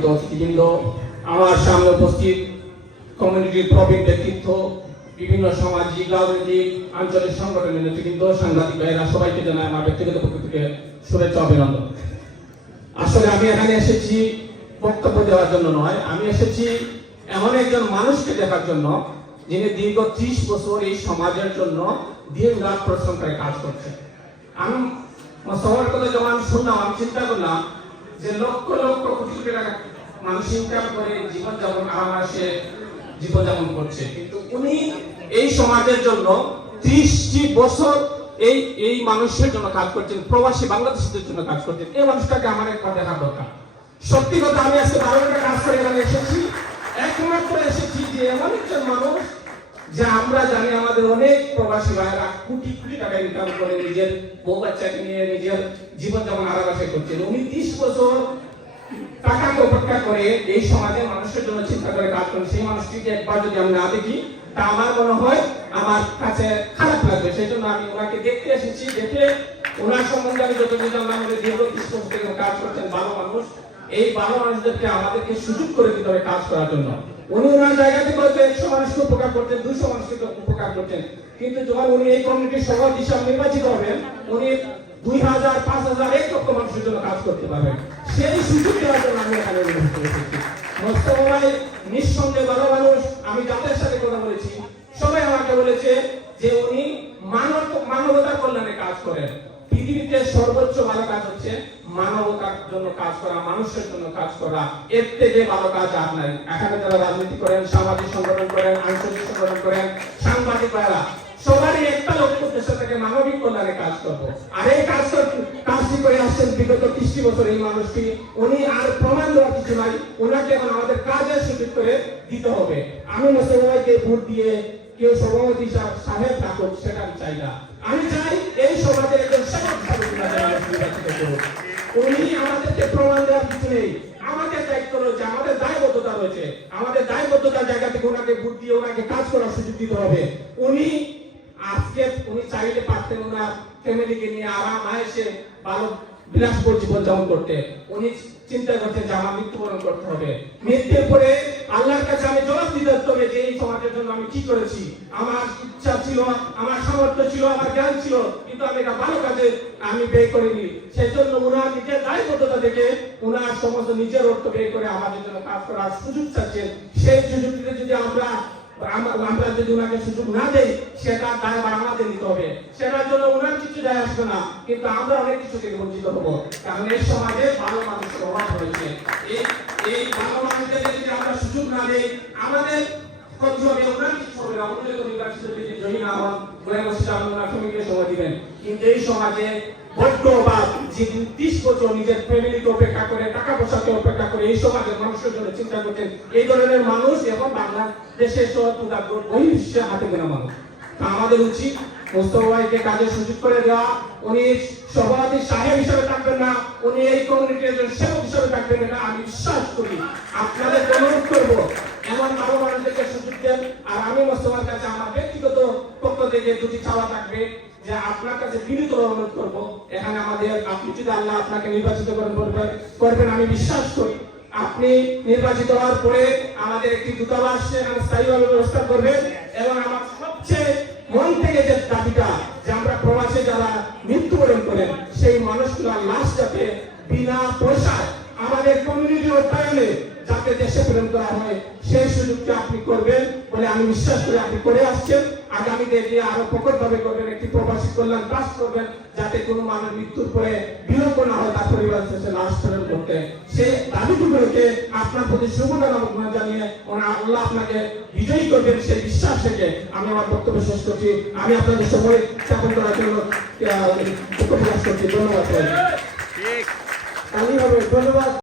অতিথিবৃন্দ আমার সামনে উপস্থিত কমিউনিটির প্রবীণ ব্যক্তিত্ব, বিভিন্ন সামাজিক, রাজনৈতিক, আঞ্চলিক সংগঠনের নেতৃবৃন্দ, সাংবাদিক ভাইয়েরা, সবাইকে জানাই আমার ব্যক্তিগত পক্ষ থেকে শুভেচ্ছা অভিনন্দন। আসলে আমি এখানে এসেছি বক্তব্য দেওয়ার জন্য নয়, আমি এসেছি এমন একজন মানুষকে দেখার জন্য, যিনি দীর্ঘ ত্রিশ বছর এই সমাজের জন্য দিন রাত পরিশ্রম করে কাজ করছেন। আমি সবার কথা যখন শুনলাম, আমি চিন্তা করলাম যে লক্ষ লক্ষ কোটি কোটি টাকা মানুষ ইনকাম করে জীবন যাপন আরামাসে জীবন যাপন করছে। কিন্তু উনি এই সমাজের জন্য ত্রিশটি বছর এই এই মানুষের জন্য কাজ করছেন, প্রবাসী বাংলাদেশিদের জন্য কাজ করছেন। এই মানুষটাকে আমার একবার দেখা দরকার। সত্যি কথা, আমি আজকে বারো ঘণ্টা কাজ করে এখানে এসেছি। একমাত্র এসেছি যে এমন একজন মানুষ যে আমরা জানি আমাদের অনেক প্রবাসী ভাইরা কোটি কোটি টাকা ইনকাম করে নিজের বউ বাচ্চাকে নিয়ে নিজের জীবন যেমন আরামাসে করছেন। উনি ত্রিশ বছর টাকাকে উপেক্ষা করে এই সমাজের মানুষের জন্য চিন্তা করে কাজ করেন। সেই মানুষটিকে একবার যদি আমি না দেখি, তা আমার মনে হয় আমার কাছে খারাপ লাগবে। সেই জন্য আমি ওনাকে দেখতে এসেছি, দেখে ওনার সম্বন্ধে আমি যতদিন জানলাম আমাদের দীর্ঘ ত্রিশ বছর থেকে কাজ করছেন, ভালো মানুষ। এই ভালো মানুষদেরকে আমাদেরকে সুযোগ করে দিতে হবে কাজ করার জন্য। উনি ওনার হয়তো একশো মানুষকে উপকার করতেন, দুশো মানুষকে উপকার করতেন। কিন্তু যখন উনি এই কমিটির সভাপতি হিসাবে নির্বাচিত হবেন, উনি দুই হাজার, পাঁচ হাজার, এক লক্ষ মানুষের জন্য কাজ করতে পারবেন। সেই সুযোগ দেওয়ার জন্য আমি এখানে ভালো মানুষ, আমি যাদের সাথে কথা বলেছি। সবাই আমাকে বলেছে যে উনি মানব মানবতা কল্যাণে কাজ করেন। পৃথিবীতে সর্বোচ্চ ভালো কাজ হচ্ছে মানবতার জন্য কাজ করা, মানুষের জন্য কাজ করা, এর থেকে ভালো কাজ আর নাই। এখানে যারা রাজনীতি করেন, সামাজিক সংগঠন করেন, আঞ্চলিক সংগঠন করেন, সাংবাদিক সবারই একটা লক্ষ্য, উদ্দেশ্য মানবিক কল্যাণে কাজ করব। আর এই কাজ কাজটি করে আসছেন? বিগত বছর এই মানুষটি, উনি আর প্রমাণ দেওয়ার কিছু নাই ওনাকে এখন আমাদের কাজের সুযোগ করে দিতে হবে। আমি মুসলমানকে ভোট দিয়ে কেউ সভাপতি সাহেব থাকুক সেটা আমি চাই না। আমি চাই এই সমাজের একজন সেবক হিসাবে ওনাকে আমাদের নির্বাচিত করুন উনি আমাদেরকে প্রমাণ দেওয়ার কিছু নেই আমাদের দায়িত্ব রয়েছে আমাদের দায়বদ্ধতা রয়েছে আমাদের দায়বদ্ধতার জায়গা থেকে ওনাকে ভোট দিয়ে ওনাকে কাজ করার সুযোগ দিতে হবে উনি আজকে উনি পারতেন ওনার ফ্যামিলিকে নিয়ে আরাম, আয়েসে ভালো বিলাসবহুল জীবন যাপন করতে। উনি চিন্তা করছেন যে আমার মৃত্যুবরণ করতে হবে। মৃত্যুর পরে আল্লাহর কাছে আমি জবাব দিতে হবে যে এই সমাজের জন্য আমি কি করেছি? আমার ইচ্ছা ছিল, আমার সামর্থ্য ছিল, আমার জ্ঞান ছিল, কিন্তু আমি এটা ভালো কাজে আমি ব্যয় করিনি। সেই জন্য ওনার নিজের দায়বদ্ধতা থেকে ওনার সমস্ত নিজের অর্থ ব্যয় করে আমাদের জন্য কাজ করার সুযোগ চাচ্ছেন। সেই সুযোগটিতে যদি আমরা আমরা আমরা যদি ওনাকে সুযোগ না দেই সেটা দায়ভার আমাদের নিতে হবে। সেটার জন্য ওনার কিছু যায় আসবে না। কিন্তু আমরা অনেক কিছু থেকে বঞ্চিত হব। কারণ এই সমাজে ভালো মানুষের অভাব রয়েছে। এই এই ভালো মানুষদের যদি আমরা সুযোগ না দেই, আমাদের কিন্তু এই সমাজে বড্ড অভাব যে ত্রিশ বছর নিজের ফ্যামিলিকে অপেক্ষা করে, টাকা পয়সাকে অপেক্ষা করে, এই সমাজের মানুষের জন্য চিন্তা করছেন এই ধরনের মানুষ এখন বাংলাদেশের বহির্বিশ্বে হাতে গোনা মানুষ। আমাদের উচিত মোস্তফা ভাইকে কাজের সুযোগ করে দেওয়া। উনি সভাপতি সাহেব হিসেবে থাকবেন না, উনি এই কমিউনিটির একজন সেবক হিসেবে থাকবেন এটা আমি বিশ্বাস করি। আপনাদের অনুরোধ করব, এমন ভালো মানুষদেরকে সুযোগ দেন। আর আমি মোস্তফার কাছে আমার ব্যক্তিগত পক্ষ থেকে দুটি চাওয়া থাকবে। যে আপনার কাছে বিনীত অনুরোধ করব, এখানে আমাদের আপনি যদি আল্লাহ আপনাকে নির্বাচিত করবেন, আমি বিশ্বাস করি। আপনি নির্বাচিত হওয়ার পরে আমাদের একটি দূতাবাস স্থায়ীভাবে ব্যবস্থা করবেন এবং আমার সবচেয়ে মন থেকে যে দাবিটা যে আমরা প্রবাসে যারা মৃত্যুবরণ করেন, সেই মানুষগুলোর লাশ যাতে বিনা পয়সায় আমাদের কমিউনিটি উন্নয়নে যাতে দেশে প্রেরণ করা হয়। সেই সুযোগটা আপনি করবেন বলে আমি বিশ্বাস করি আপনি করে আসছেন? আগামীতে এটি আরও প্রকট ভাবে করবেন একটি প্রবাসী কল্যাণ কাজ করবেন যাতে কোনো মানুষ মৃত্যুর পরে বিলম্ব না হয় তার পরিবার শেষে লাশ প্রেরণ করতে। সেই দাবিগুলোকে আপনার প্রতি শুভকামনা জানিয়ে আল্লাহ আপনাকে বিজয়ী করবেন সেই বিশ্বাস থেকে। আমি আমার বক্তব্য শেষ করছি। আমি আপনাদের সময় স্থাপন করার জন্য প্রকাশ করছি। ধন্যবাদ। হবে। ধন্যবাদ।